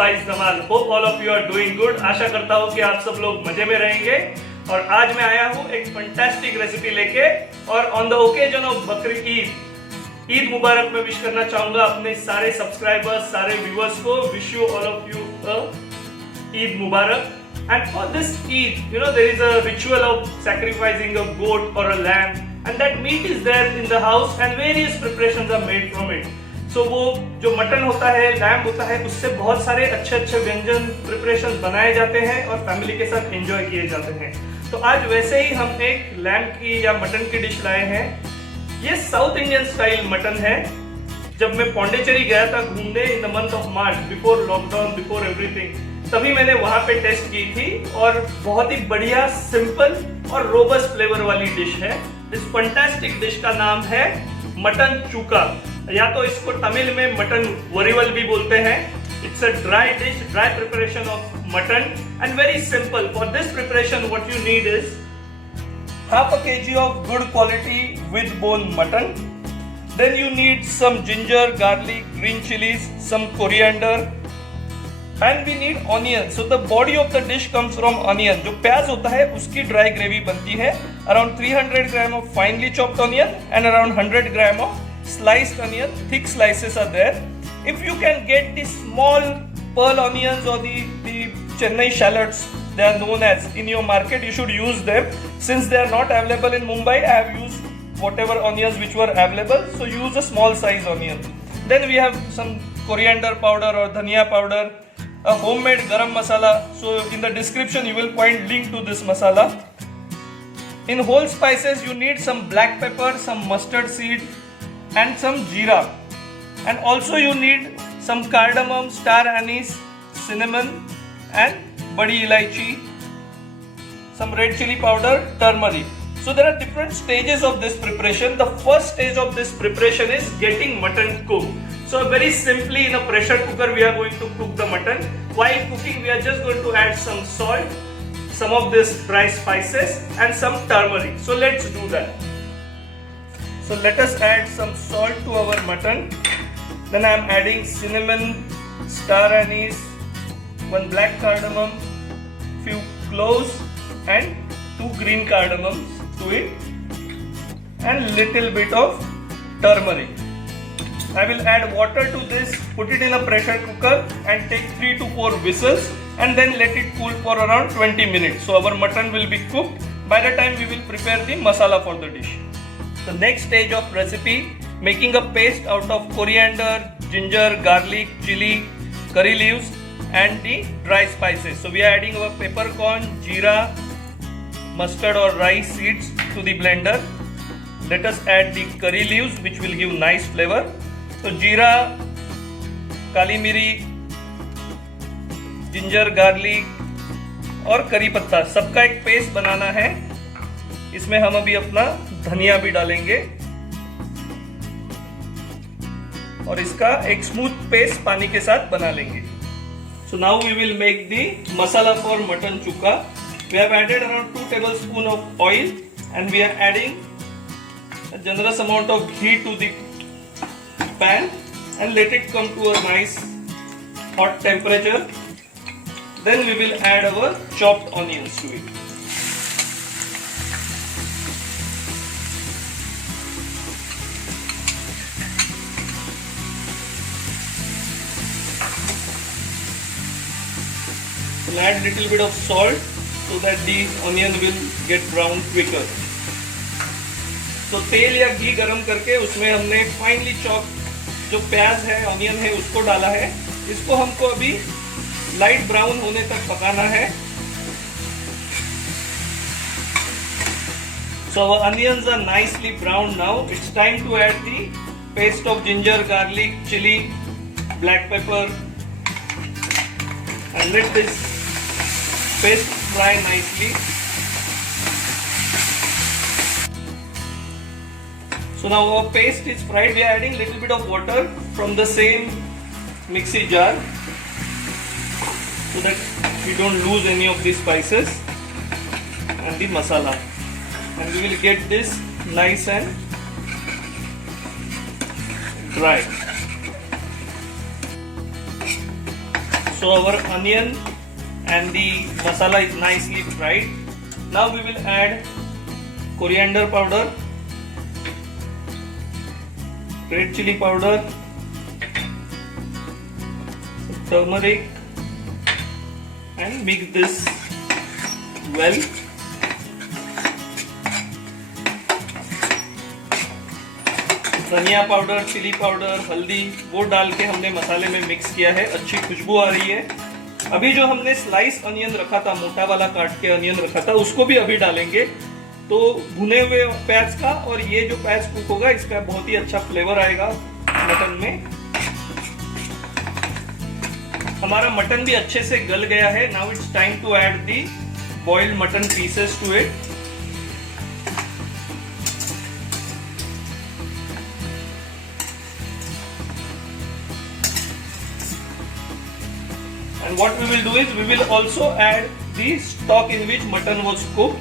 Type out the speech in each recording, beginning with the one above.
Spice Dhamaal. Hope all of you are doing good. आशा करता हूँ कि आप सब लोग मजे में रहेंगे। और आज मैं आया हूँ एक फैंटास्टिक रेसिपी लेके, और ऑन द ओकेजन ऑफ बकरी ईद मुबारक में विश करना चाहूंगा अपने सारे सब्सक्राइबर्स, सारे व्यूअर्स को। Wish you all of you Eid Mubarak. And for this Eid, you know, there is a ritual of sacrificing a goat or a lamb, and that meat is there in the house, and various preparations are made from it. So वो जो mutton होता है, lamb होता है, उससे बहुत सारे अच्छे अच्छे व्यंजन प्रिपरेशन बनाए जाते हैं और फैमिली के साथ एंजॉय किए जाते हैं। तो आज वैसे ही हम एक लैम्ब की या मटन की डिश लाए हैं। ये साउथ इंडियन स्टाइल मटन है। जब मैं पौंडीचेरी गया था घूमने in the month of March, before lockdown, before everything, तभी मैंने वहां पे टेस्ट की थी, और बहुत ही बढ़िया, सिंपल और रोबस्ट फ्लेवर वाली डिश है। इस फैंटास्टिक डिश का नाम है मटन चूका, या तो इसको तमिल में मटन वरिवल भी बोलते हैं। It's a dry dish, dry preparation of mutton, and very simple. For this preparation what you need is half a kg of good quality with bone mutton. Then you need some ginger, garlic, green chilies, some coriander, and we need onion. So the body of the dish comes from onion. जो प्याज होता है उसकी dry gravy बनती है। Around 300 gram of finely chopped onion and around 100 gram of sliced onion. Thick slices are there. If you can get the small pearl onions or the Chennai shallots, they are known as, in your market, you should use them. Since they are not available in Mumbai, I have used whatever onions which were available. So use a small size onion. Then we have some coriander powder or dhania powder, a homemade garam masala. So in the description you will find link to this masala. In whole spices you need some black pepper, some mustard seed, and some jeera. And also you need some cardamom, star anise, cinnamon, and badi ilaichi, some red chili powder, turmeric. So there are different stages of this preparation. The first stage of this preparation is getting mutton cooked. So very simply, in a pressure cooker we are going to cook the mutton. While cooking we are just going to add some salt, some of this dry spices, and some turmeric. So let's do that. So let us add some salt to our mutton. Then I am adding cinnamon, star anise, one black cardamom, few cloves, and 2 green cardamoms to it, and little bit of turmeric. I will add water to this, put it in a pressure cooker and take 3 to 4 whistles, and then let it cool for around 20 minutes. So our mutton will be cooked by the time we will prepare the masala for the dish. The next stage of recipe, making a paste out of coriander, ginger, garlic, chili, curry leaves, and the dry spices. So we are adding our peppercorn, jeera, mustard or rice seeds to the blender. Let us add the curry leaves, which will give nice flavor. So jeera, kali miri, ginger, garlic और करी पत्ता, सबका एक paste बनाना है। इसमें हम अभी अपना धनिया भी डालेंगे और इसका एक स्मूथ पेस्ट पानी के साथ बना लेंगे। So now we will make the masala for mutton chukka. We have added around 2 tablespoons of oil, and we are adding a generous amount of ghee to the pan, and let it come to a nice hot temperature. Then we will add our chopped onions to it. We'll add little bit of salt so that the onion will get brown quicker. तो तेल या घी गरम करके उसमें हमने finally chop जो प्याज है, ऑनियन है, उसको डाला है। इसको हमको अभी लाइट ब्राउन होने तक पकाना है। So our onions are nicely brown now. It's time to add the paste of ginger, garlic, chili, black pepper, and let this paste fry nicely. So now our paste is fried. We are adding little bit of water from the same mixie jar so that we don't lose any of the spices and the masala, and we will get this nice and dry. So our onion and the masala is nicely fried. Now we will add coriander powder, red chili powder, turmeric, and mix this well. धनिया powder, chilli powder, हल्दी वो डाल के हमने मसाले में mix किया है। अच्छी खुशबू आ रही है। अभी जो हमने स्लाइस अनियन रखा था, मोटा वाला काट के अनियन रखा था, उसको भी अभी डालेंगे। तो भुने हुए प्याज का और ये जो प्याज कुक होगा इसका बहुत ही अच्छा फ्लेवर आएगा मटन में। हमारा मटन भी अच्छे से गल गया है। Now it's time to add the boiled mutton pieces to it. And what we will do is we will also add the stock in which mutton was cooked,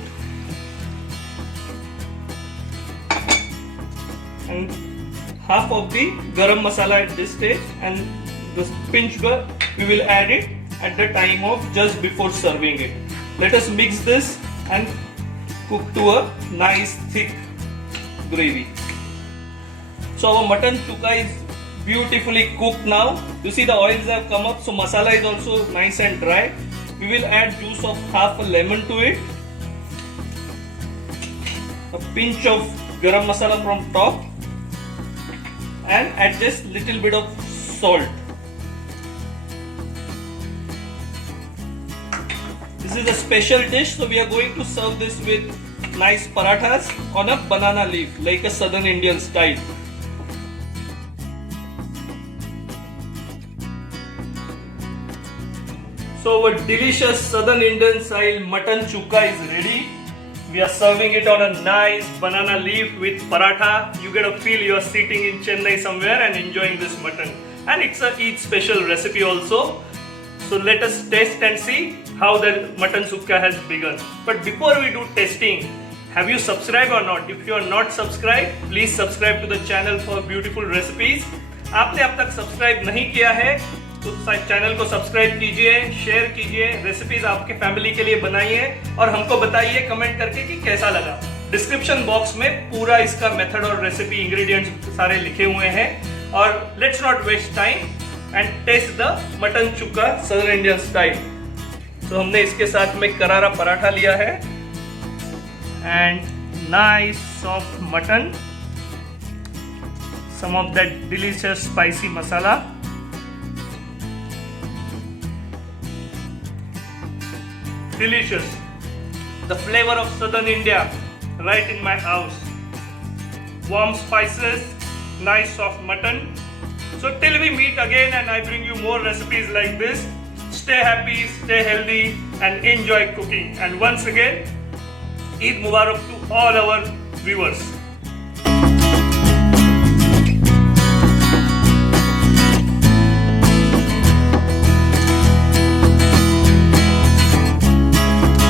and half of the garam masala at this stage, and the pinch we will add it at the time of just before serving it. Let us mix this and cook to a nice thick gravy. So our mutton tukka is beautifully cooked now. You see the oils have come up, so masala is also nice and dry. We will add juice of half a lemon to it, a pinch of garam masala from top, and add just little bit of salt. This is a special dish, so we are going to serve this with nice parathas on a banana leaf, like a southern Indian style. So our delicious southern Indian style mutton chukka is ready. We are serving it on a nice banana leaf with paratha. You get a feel you are sitting in Chennai somewhere and enjoying this mutton. And it's a Eid special recipe also. So let us taste and see how the mutton chukka has begun. But before we do tasting, have you subscribed or not? If you are not subscribed, please subscribe to the channel for beautiful recipes. आपने अब तक subscribe नहीं किया है तो channel को subscribe कीजिए, share कीजिए, रेसिपीज आपके फैमिली के लिए बनाइए और हमको बताइए कमेंट करके कि कैसा लगा। डिस्क्रिप्शन बॉक्स में पूरा इसका मेथड और रेसिपी इंग्रेडिएंट्स सारे लिखे हुए हैं। और let's not waste time and taste the mutton chukka southern Indian style. तो हमने इसके साथ में करारा पराठा लिया है and nice soft mutton, some of that delicious spicy masala, delicious. The flavor of southern India right in my house. Warm spices, nice soft mutton. So till we meet again and I bring you more recipes like this, stay happy, stay healthy and enjoy cooking. And once again, Eid Mubarak to all our viewers.